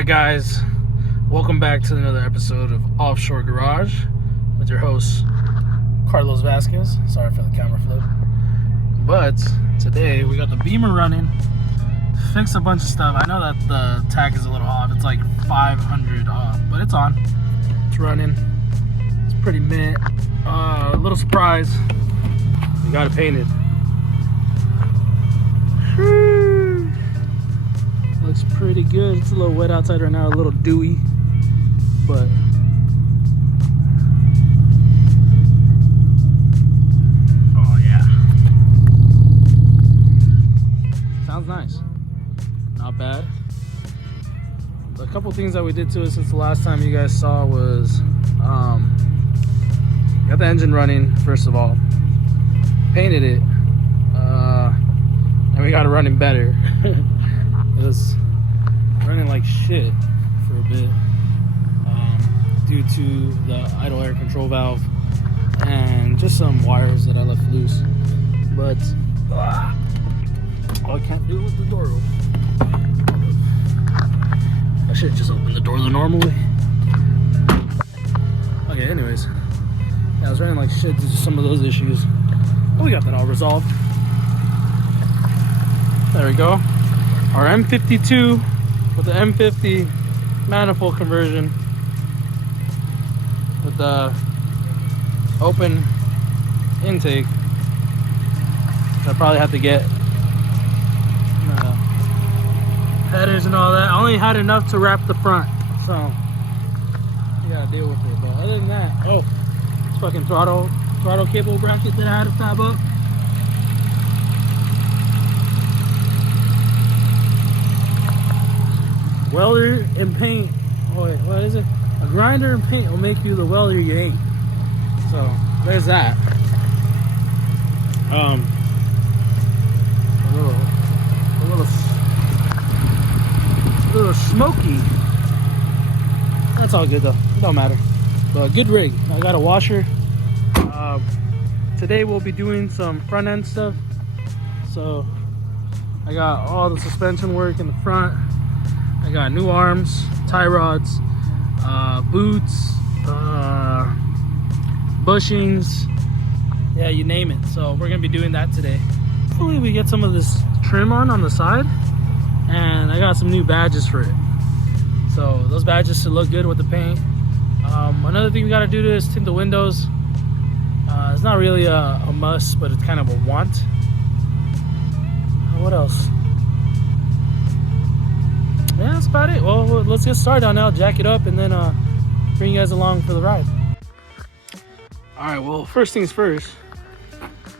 Alright guys, welcome back to another episode of Offshore Garage with your host Carlos Vasquez. Sorry for the camera flip. But today we got the Beamer running, fixed a bunch of stuff. I know that the tach is a little off, it's like 500 off, but it's on. It's running. It's pretty mint. A little surprise, we got it painted. Looks pretty good. It's a little wet outside right now, a little dewy, but oh yeah, sounds nice, not bad. A couple things that we did to it since the last time you guys saw was got the engine running first of all, painted it, and we got it running better. It was running like shit for a bit due to the idle air control valve and just some wires that I left loose. But I can't do it with the door open. I should just open the door the normal way. Okay, anyways, yeah, I was running like shit due to some of those issues, but we got that all resolved. There we go. Our M52 with the M50 manifold conversion with the open intake. I probably have to get headers and all that. I only had enough to wrap the front, so you gotta deal with it. But other than that, oh, it's fucking throttle cable bracket that I had to fab up. Welder and paint. Oh wait, what is it? A grinder and paint will make you the welder you ain't. So there's that. A little smoky. That's all good though. It don't matter. But good rig. I got a washer. Today we'll be doing some front end stuff. So I got all the suspension work in the front. I got new arms, tie rods, boots, bushings, yeah, you name it. So we're gonna be doing that today. Hopefully we get some of this trim on the side, and I got some new badges for it. So those badges should look good with the paint. Another thing we gotta do is tint the windows. It's not really a must, but it's kind of a want. What else? Yeah, that's about it. Well, let's get started on now. Jack it up and then bring you guys along for the ride. All right, well, first things first.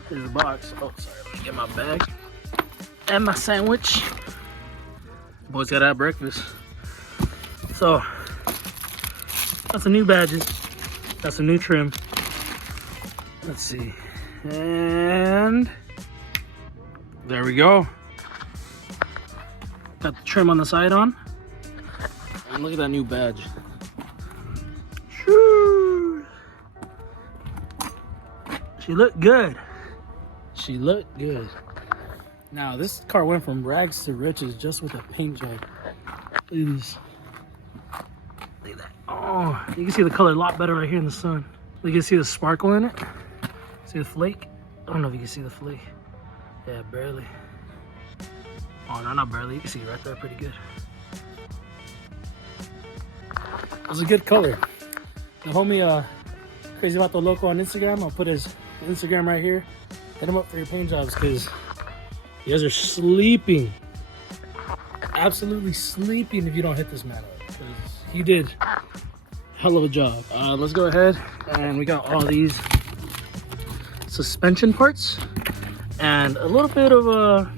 Here's the box. Oh, sorry, let me get my bag and my sandwich. Boys gotta have breakfast. So, that's some new badges. Got some new trim. Let's see. And there we go. Got the trim on the side on. And look at that new badge. Shoo. She looked good. She looked good. Now this car went from rags to riches just with a paint job. Look at these. Look at that. Oh, you can see the color a lot better right here in the sun. You can see the sparkle in it. See the flake? I don't know if you can see the flake. Yeah, barely. Oh no, not barely. You can see it right there pretty good. It was a good color. The homie Crazy Vato Loco on Instagram, I'll put his Instagram right here. Hit him up for your paint jobs because you guys are sleeping. Absolutely sleeping if you don't hit this man up. Because he did hell of a job. Let's go ahead, and we got all these suspension parts and a little bit of a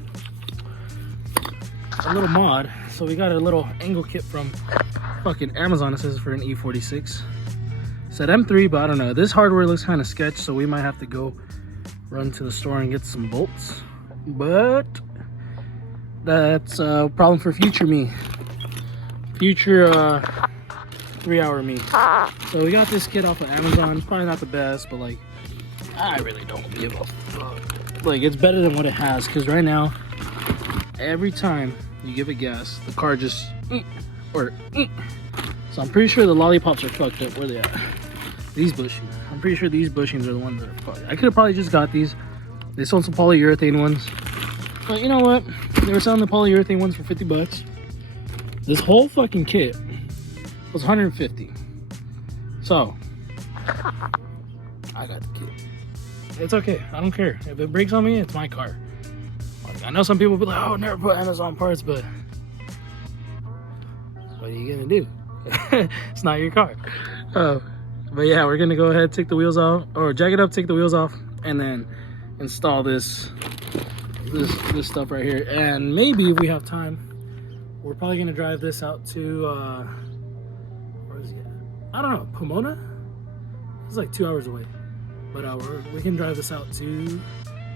little mod. So we got a little angle kit from fucking Amazon. It says for an E46. It said M3, but I don't know. This hardware looks kind of sketch, so we might have to go run to the store and get some bolts. But that's a problem for future me. Future 3-hour me. So we got this kit off of Amazon. It's probably not the best, but like, I really don't give a fuck. Like, it's better than what it has, because right now, every time you give it gas, the car just Or, so I'm pretty sure the lollipops are fucked up. Where they at? These bushings. I'm pretty sure these bushings are the ones that are fucked. I could have probably just got these. They sold some polyurethane ones. But you know what? They were selling the polyurethane ones for 50 bucks. This whole fucking kit was 150. So, I got the kit. It's okay. I don't care. If it breaks on me, it's my car. Like, I know some people be like, oh, never put Amazon parts, but what are you gonna do? It's not your car. But yeah, we're gonna go ahead, take the wheels off, or jack it up, take the wheels off, and then install this stuff right here. And maybe if we have time, we're probably gonna drive this out to where is he at? I don't know, Pomona? It's like 2 hours away. But we can drive this out to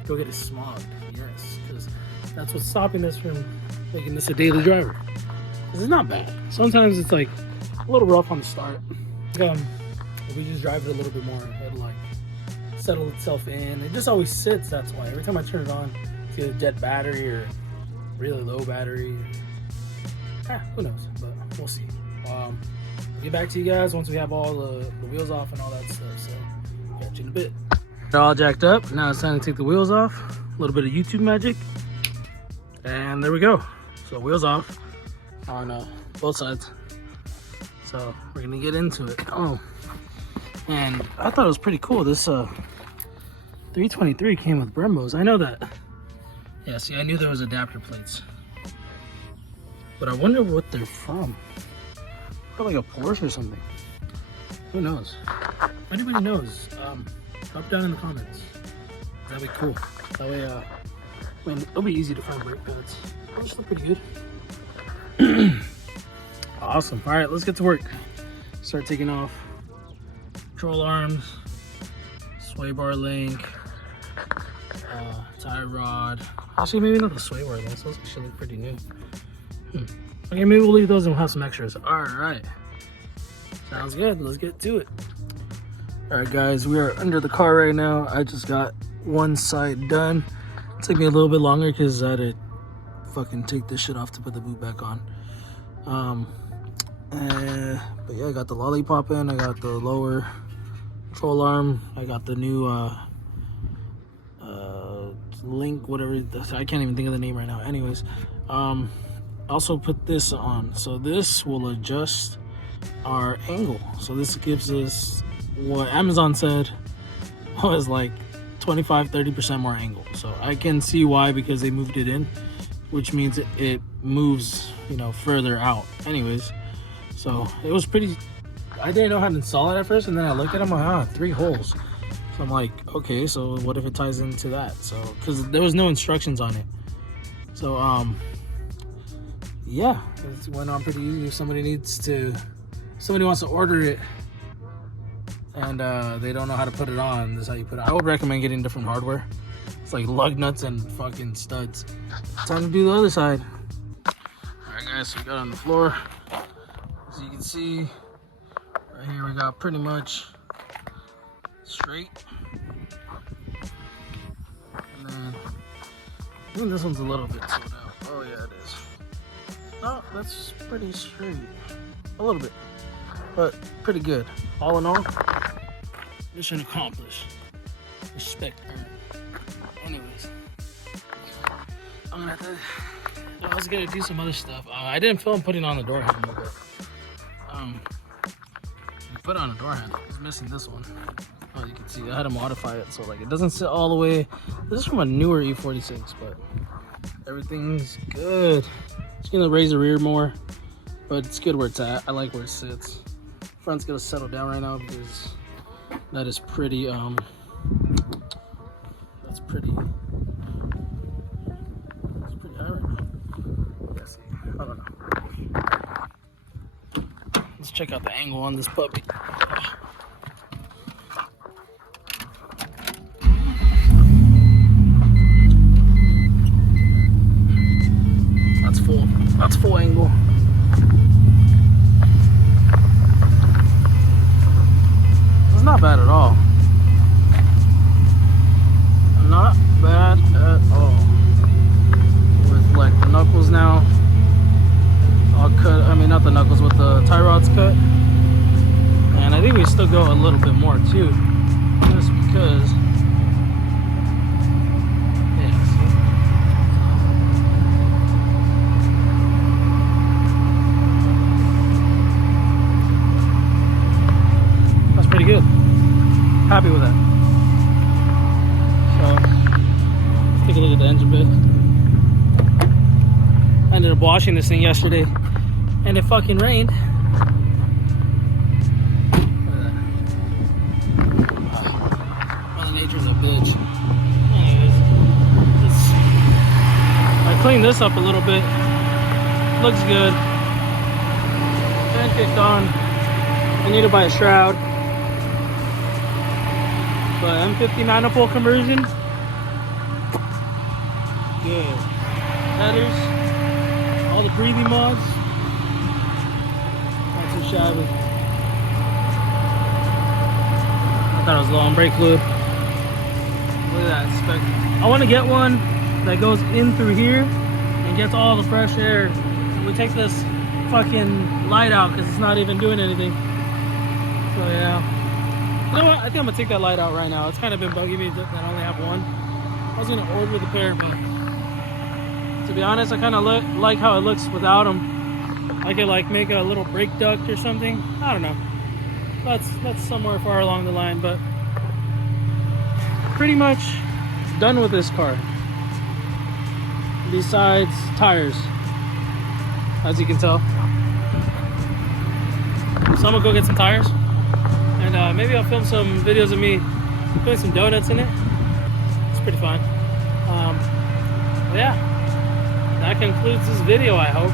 go get it smogged. Yes, because that's what's stopping us from making this a daily driver. Because it's not bad. Sometimes it's like a little rough on the start. If we just drive it a little bit more, it'll like settle itself in. It just always sits, that's why. Every time I turn it on, it's either dead battery or really low battery. Who knows, but we'll see. We'll get back to you guys once we have all the wheels off and all that stuff, so catch you in a bit. They're all jacked up. Now it's time to take the wheels off. A little bit of YouTube magic. And there we go. So wheels off on both sides. So we're gonna get into it. Oh, and I thought it was pretty cool. This 323 came with Brembos. I know that. Yeah, see, I knew there was adapter plates. But I wonder what they're from. Probably like a Porsche or something. Who knows? If anybody knows, drop down in the comments. That'd be cool. That way, I mean, it'll be easy to find brake pads. They just look pretty good. Awesome. All right, let's get to work. Start taking off control arms, sway bar link, tie rod. Actually, maybe not the sway bar links. Those actually look pretty new. Okay, maybe we'll leave those and we'll have some extras. All right. Sounds good. Let's get to it. All right, guys, we are under the car right now. I just got one side done. It took me a little bit longer because I had to fucking take this shit off to put the boot back on. But yeah, I got the lollipop in. I got the lower control arm. I got the new link, whatever. I can't even think of the name right now. Anyways, also put this on. So this will adjust our angle. So this gives us what Amazon said was like 25-30% more angle. So I can see why, because they moved it in, which means it moves, you know, further out. Anyways, so it was pretty. I didn't know how to install it at first, and then I looked at them, like, 3 holes. So I'm like, okay, so what if it ties into that? So because there was no instructions on it. So yeah, it went on pretty easy. If somebody wants to order it and they don't know how to put it on, this is how you put it. I would recommend getting different hardware. It's like lug nuts and fucking studs. Time to do the other side. Alright guys, so we got on the floor. As you can see, right here we got pretty much straight. And then I think this one's a little bit slowed out. Oh yeah, it is. Oh, that's pretty straight. A little bit, but pretty good. All in all, mission accomplished. Respect earned. Anyways, I'm gonna have to. I was gonna do some other stuff. I didn't film putting on the door handle, but you put on a door handle. It's missing this one. Oh, you can see I had to modify it so like it doesn't sit all the way. This is from a newer E46, but everything's good. Just gonna raise the rear more, but it's good where it's at. I like where it sits. Front's gonna settle down right now because that is pretty. That's pretty. That's pretty hard. Let's see. I don't know. Let's check out the angle on this puppy. That's full angle. It's not bad at all. Not bad at all. With like the knuckles now all cut. I mean, not the knuckles. rods cut. And I think we still go a little bit more too. Just because. Yeah, see? That's pretty good. Happy with that. So, take a look at the engine bay. I ended up washing this thing yesterday and it fucking rained. Look at that. Mother Nature's a bitch. Anyways, I cleaned this up a little bit. Looks good. Fan kicked on. I need to buy a shroud. But M50 manifold conversion. Good. Headers. All the breathing mods. Not too shabby. I thought it was low on brake fluid. Look at that spec. I want to get one that goes in through here and gets all the fresh air. We take this fucking light out because it's not even doing anything. So yeah. You know what? I think I'm gonna take that light out right now. It's kind of been bugging me that I only have one. I was gonna order the pair, but to be honest, I kind of like how it looks without them. I could like make a little brake duct or something. I don't know. That's somewhere far along the line, but pretty much done with this car. Besides tires, as you can tell. So I'm gonna go get some tires, and maybe I'll film some videos of me putting some donuts in it. It's pretty fun. Yeah. That concludes this video, I hope.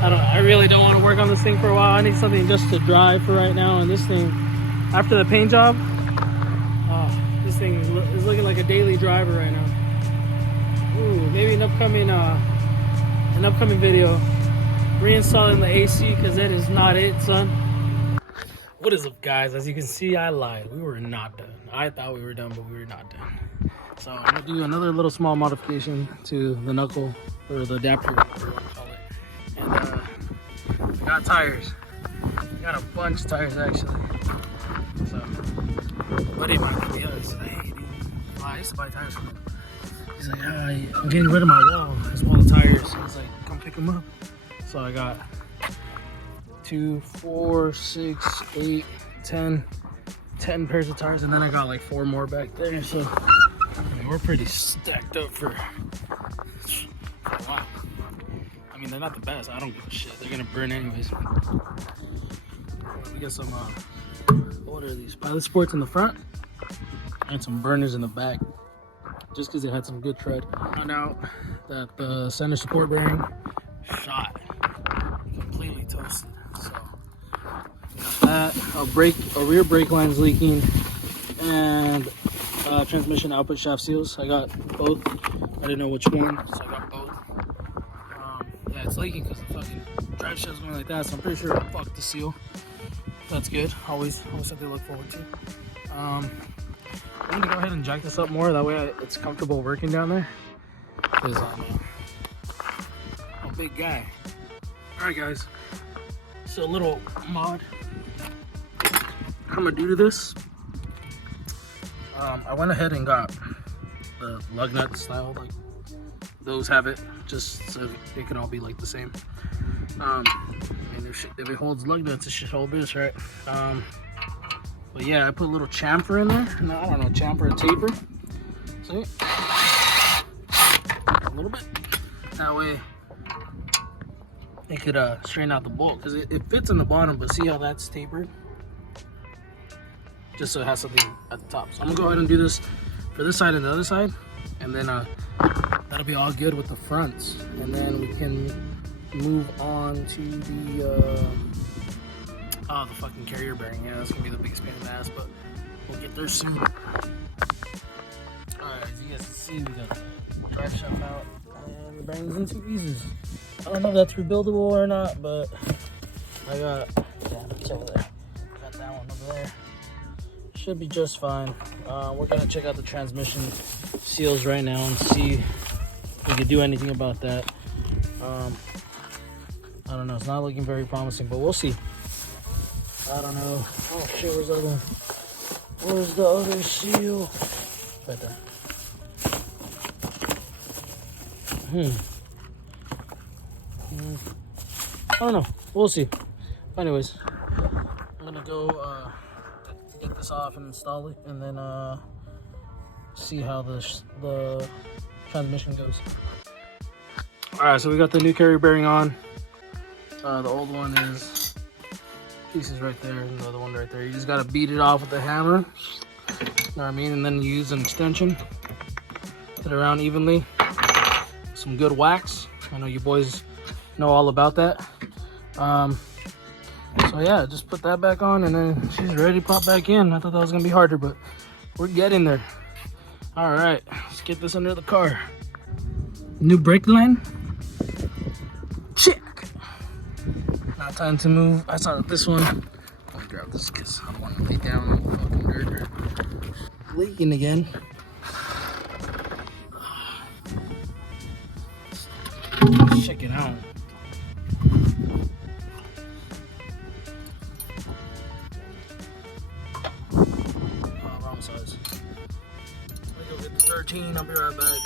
No. I really don't want to work on this thing for a while. I need something just to drive for right now. And this thing, after the paint job, this thing is looking like a daily driver right now. Ooh, maybe an upcoming video, reinstalling the AC, because that is not it, son. What is up, guys? As you can see, I lied. We were not done. I thought we were done, but we were not done. So I'm gonna do another little small modification to the knuckle, or the adapter, whatever you want to call it. And I got tires. I got a bunch of tires actually. So, buddy of mine picked me up. He said, "Hey, dude, I used to buy tires from him." He's like, "I'm getting rid of my wall. This wall of tires." He's like, "Come pick them up." So I got 2, 4, 6, 8, 10 pairs of tires, and then I got like 4 more back there. So I mean, we're pretty stacked up for a while. I mean, they're not the best. I don't give a shit. They're gonna burn anyways. We got some, what are these? Pilot Sports in the front and some burners in the back, just because it had some good tread. Found out that the center support bearing shot, completely toasted. So that a rear brake line's leaking, and transmission output shaft seals. I got both. I didn't know which one, so I got both. Yeah, it's leaking because the fucking drive shaft's going like that, so I'm pretty sure I fucked the seal. That's good. Always something to look forward to. I'm gonna go ahead and jack this up more. That way it's comfortable working down there. Because I'm a big guy. All right, guys. So a little mod I'm gonna do to this. I went ahead and got the lug nut style, like those have it, just so it can all be like the same. And if it holds lug nuts, it should hold this, right? But yeah, I put a little chamfer in there. No, I don't know, chamfer or taper. See? A little bit. That way it could straighten out the bolt, because it fits in the bottom, but see how that's tapered? Just so it has something at the top. So I'm gonna go ahead and do this for this side and the other side, and then that'll be all good with the fronts, and then we can move on to the the fucking carrier bearing. Yeah, that's gonna be the biggest pain in the ass, but we'll get there soon. Alright, as you guys can see, we got the drive shaft out and the bearings in 2 pieces. I don't know if that's rebuildable or not, but I got, yeah, it's over there. I got that one over there. Should be just fine. We're gonna check out the transmission seals right now and see if we can do anything about that. I don't know. It's not looking very promising, but we'll see. I don't know. Oh shit, where's the other one? Where's the other seal? Right there. I don't know. We'll see. Anyways, I'm gonna go take this off and install it, and then see how the transmission goes. All right, so we got the new carrier bearing on. The old one is pieces right there, and the other one right there. You just gotta beat it off with a hammer. You know what I mean? And then you use an extension. Put it around evenly. Some good wax. I know you boys know all about that. So yeah, just put that back on, and then she's ready to pop back in. I thought that was gonna be harder, but we're getting there. All right, let's get this under the car. New brake line. Check. Now time to move. I saw this one. Let me grab this because I don't want to lay down in the fucking dirt. Leaking again. Check it out. Oh, wrong size. Let me go get the 13. I'll be right back.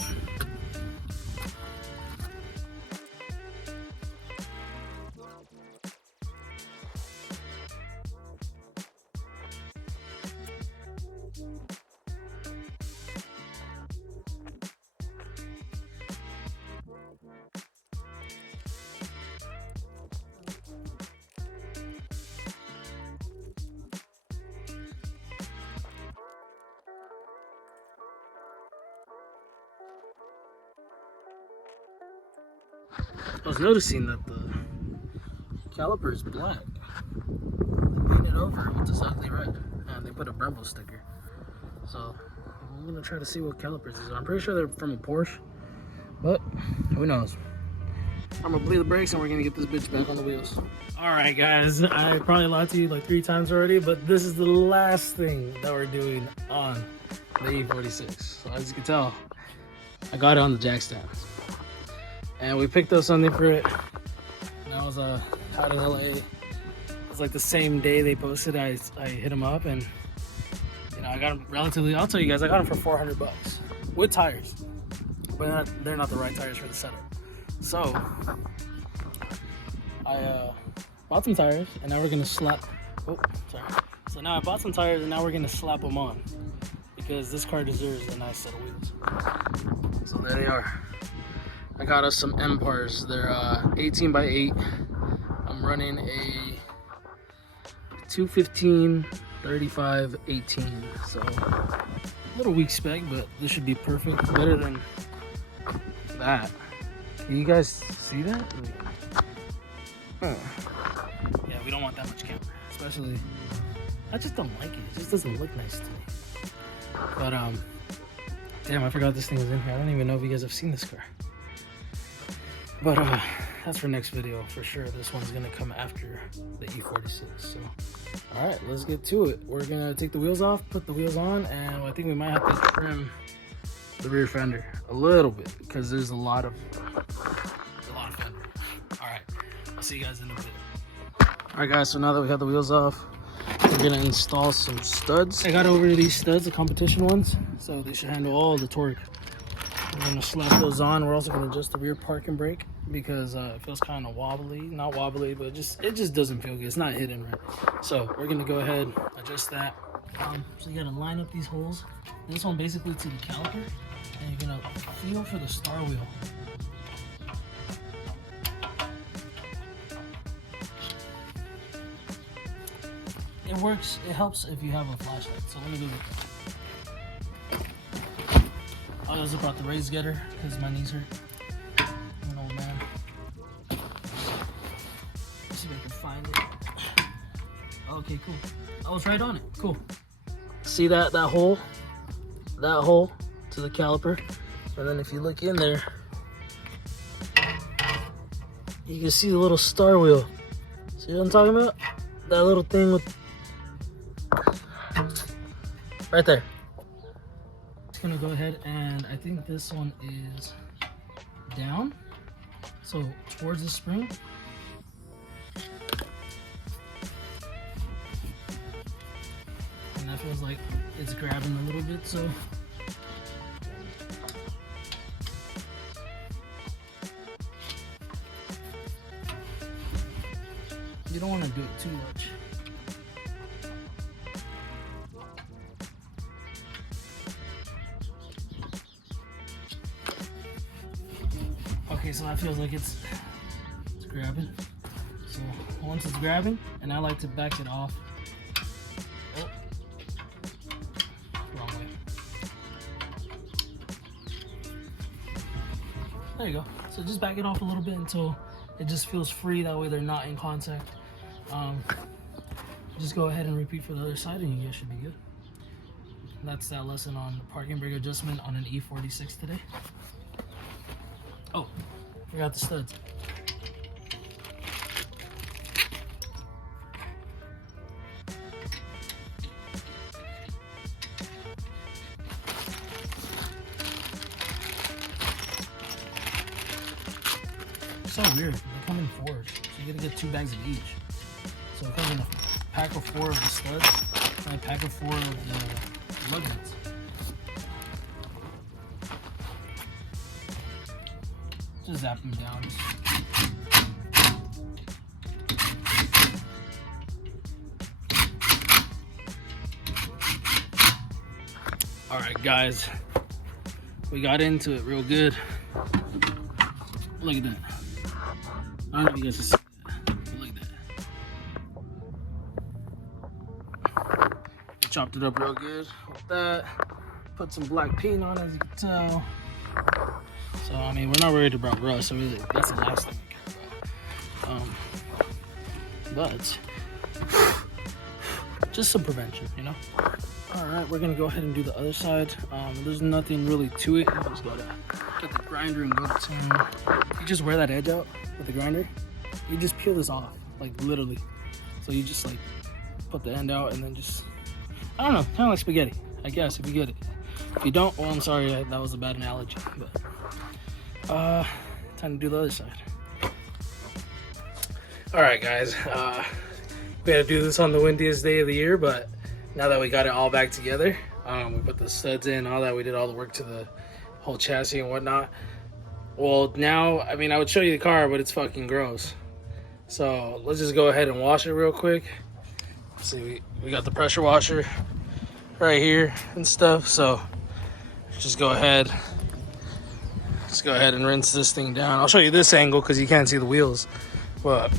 I was noticing that the caliper is black. They painted over with this ugly red, and they put a Brembo sticker. So I'm gonna try to see what calipers these are. I'm pretty sure they're from a Porsche, but who knows? I'm gonna bleed the brakes, and we're gonna get this bitch back on the wheels. All right, guys. I probably lied to you like 3 times already, but this is the last thing that we're doing on the E46. So as you can tell, I got it on the jack stand. And we picked up something for it. And I was out in LA. It was like the same day they posted. I hit them up, and you know, I got them relatively. I'll tell you guys, I got them for 400 bucks with tires, but they're not the right tires for the setup. So I bought some tires, and now we're gonna slap. Oh, sorry. So now I bought some tires, and now we're gonna slap them on because this car deserves a nice set of wheels. So there they are. I got us some Empires. They're 18 by 8. I'm running a 215 35 18. So a little weak spec, but this should be perfect. Better than that. Can you guys see that? Yeah, we don't want that much camber. Especially, I just don't like it. It just doesn't look nice to me. But damn, I forgot this thing was in here. I don't even know if you guys have seen this car. But that's for next video for sure. This one's gonna come after the E46. So all right, let's get to it. We're gonna take the wheels off, put the wheels on, and I think we might have to trim the rear fender a little bit because there's a lot of fender. All right, I'll see you guys in a bit. All right, guys. So now that we have the wheels off, we're gonna install some studs. I got over these studs, the competition ones, so they should handle all the torque. We're gonna slap those on. We're also gonna adjust the rear parking brake because it feels kind of wobbly. Not wobbly, but it just doesn't feel good. It's not hidden right. So we're gonna go ahead, adjust that. So you gotta line up these holes. This one basically to the caliper, and you're gonna feel for the star wheel. It works. It helps if you have a flashlight. So let me do it. I also brought the raised getter because my knees hurt. I'm an old man. Let's see if I can find it. Okay, cool. I was right on it. Cool. See that hole? That hole to the caliper. And then if you look in there, you can see the little star wheel. See what I'm talking about? That little thing with right there. Gonna go ahead, and I think this one is down, so towards the spring. it feels like it's grabbing a little bit, so. You don't want to do it too much. Okay, so that feels like it's grabbing. So once it's grabbing, and I like to back it off. Oh, wrong way. There you go. So just back it off a little bit until it just feels free. That way they're not in contact. Just go ahead and repeat for the other side, and you guys should be good. That's that lesson on parking brake adjustment on an E46 today. Oh, forgot the studs. So weird. They come in 4s, so you gotta get 2 bags of each. So it comes in a pack of 4 of the studs and a pack of 4 of the lug nuts. Just zap them down. All right, guys, we got into it real good. Look at that. I don't know if you guys can see that, but look at that. Chopped it up real good with that. Put some black paint on, as you can tell. So, I mean, we're not worried about rust, so really, that's the last thing we care about. But, just some prevention, you know? Alright, we're gonna go ahead and do the other side. There's nothing really to it. You just gotta get the grinder and go to. You just wear that edge out with the grinder. You just peel this off, like literally. So you just like put the end out and then just, I don't know, kind of like spaghetti, I guess, if you get it. If you don't, well, I'm sorry, that was a bad analogy. But time to do the other side. Alright, guys, we had to do this on the windiest day of the year, but now that we got it all back together, we put the studs in, all that, we did all the work to the whole chassis and whatnot. Well, now, I mean, I would show you the car, but it's fucking gross. So let's just go ahead and wash it real quick. See, we got the pressure washer right here and stuff. So just go ahead. Let's go ahead and rinse this thing down. I'll show you this angle because you can't see the wheels. But,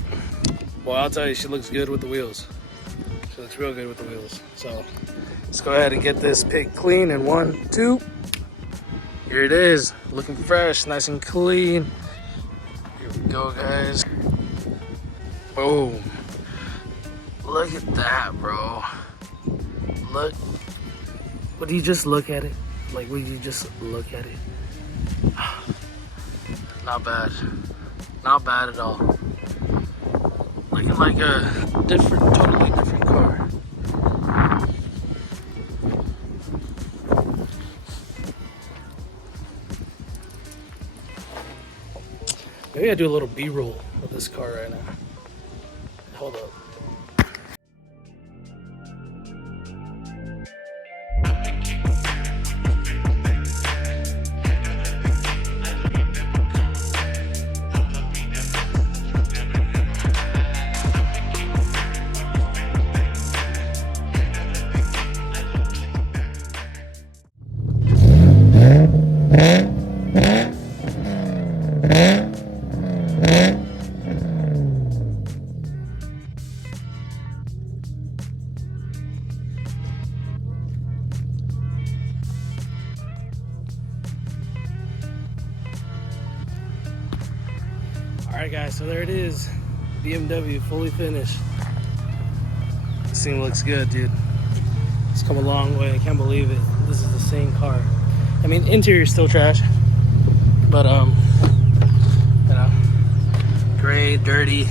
well, I'll tell you, she looks good with the wheels. She looks real good with the wheels. So let's go ahead and get this pig clean in 1, 2. Here it is, looking fresh, nice and clean. Here we go, guys. Boom. Look at that, bro. Look. Would you just look at it? Like, would you just look at it? Not bad. Not bad at all. Looking like a totally different car. Maybe I do a little B-roll of this car right now. Hold up. Alright guys, so there it is. BMW fully finished. This thing looks good, dude. It's come a long way, I can't believe it. This is the same car. I mean, interior is still trash. But you know, gray, dirty,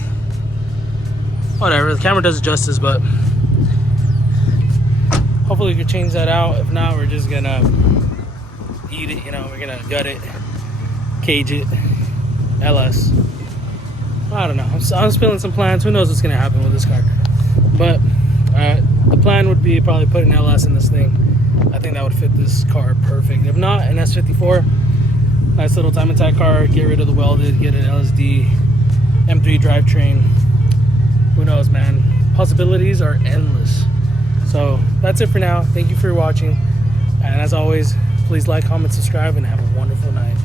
whatever. The camera does it justice, but hopefully we can change that out. If not, we're just gonna eat it, you know, we're gonna gut it, cage it, LS. I don't know. I'm spilling some plans. Who knows what's gonna happen with this car? But The plan would be probably put an LS in this thing. I think that would fit this car perfect. If not, an S54, nice little time attack car, get rid of the welded, get an LSD M3 drivetrain. Who knows, man? Possibilities are endless. So that's it for now. Thank you for watching, and as always, please like, comment, subscribe, and have a wonderful night.